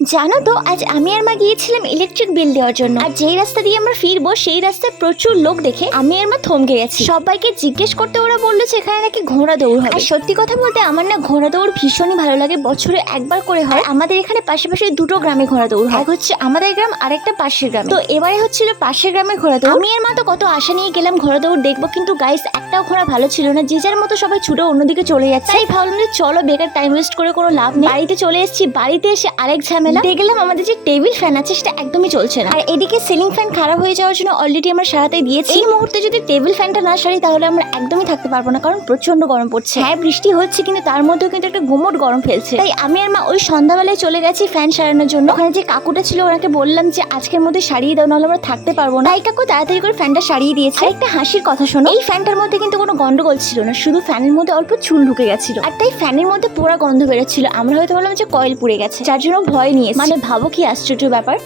জানো তো আজ আমি আর মা গিয়েছিলাম ইলেকট্রিক বিল দেওয়ার জন্য। আর যেই রাস্তা দিয়ে আমরা ফিরবো সেই রাস্তায় প্রচুর লোক দেখে আমি আর মা থমকে গেছি। সবাইকে জিজ্ঞেস করতে ওরা বললো যে এখানে নাকি ঘোড়া দৌড় হয়। আর সত্যি কথা বলতে আমার না ঘোড়া দৌড় ভীষণই ভালো লাগে, বছরে একবার করে হয়। আমাদের এখানে পাশাপাশি দুটো গ্রামে ঘোড়া দৌড় হয়, এক হচ্ছে আমাদের গ্রাম আর একটা পাশের গ্রাম। তো এবারে হচ্ছিল পাশের গ্রামে ঘোড়া দৌড়। আমি আর মা তো কত আশা নিয়ে গেলাম ঘোড়া দৌড় দেখবো, কিন্তু গাইস একটাও ঘোড়া ভালো ছিল না, যে যার মতো সবাই ছুটে অন্যদিকে চলে যাচ্ছে। তাই ভাবলাম যে চলো বেকার টাইম ওয়েস্ট করে কোনো লাভ নেই। বাড়িতে চলে এসেছি, বাড়িতে এসে আরেক ঝামেলা। দেখলাম আমাদের যে টেবিল ফ্যান আছে সেটা একদমই চলছে না, আর এদিকে সিলিং ফ্যান খারাপ হয়ে যাওয়ার জন্য অলরেডি আমরা সারাতে দিয়েছি। এই মুহূর্তে যদি টেবিল ফ্যানটা না সারি তাহলে আমরা একদমই থাকতে পারবো না, কারণ প্রচন্ড গরম পড়ছে। হ্যাঁ বৃষ্টি হচ্ছে, কিন্তু তার মধ্যেও কিন্তু একটা গুমোট গরম ফেলছে। তাই আমি আর মা ওই সন্ধ্যাবেলায় চলে গেছি ফ্যান সারানোর জন্য। ওখানে যে কাকুটা ছিল ওনাকে বললাম যে আজকের মধ্যে সারিয়ে দাও, নাহলে আমরা থাকতে পারবো না। তাই কাকু তাড়াতাড়ি করে ফ্যানটা সারিয়ে দিয়েছে। আর একটা হাসির কথা শোনো, এই ফ্যানটার মধ্যে কিন্তু কোনো গন্ডগোল ছিল না, শুধু ফ্যানের মধ্যে অল্প চুল ঢুকে গেছিল, আর তাই ফ্যানের মধ্যে পোড়া গন্ধ বেরোচ্ছিল। আমরা হয়তো বললাম যে কয়েল পুড়ে গেছে, যার জন্য ভয় নিয়েছি। মানে ভাবো কি আশ্চর্য ব্যাপার।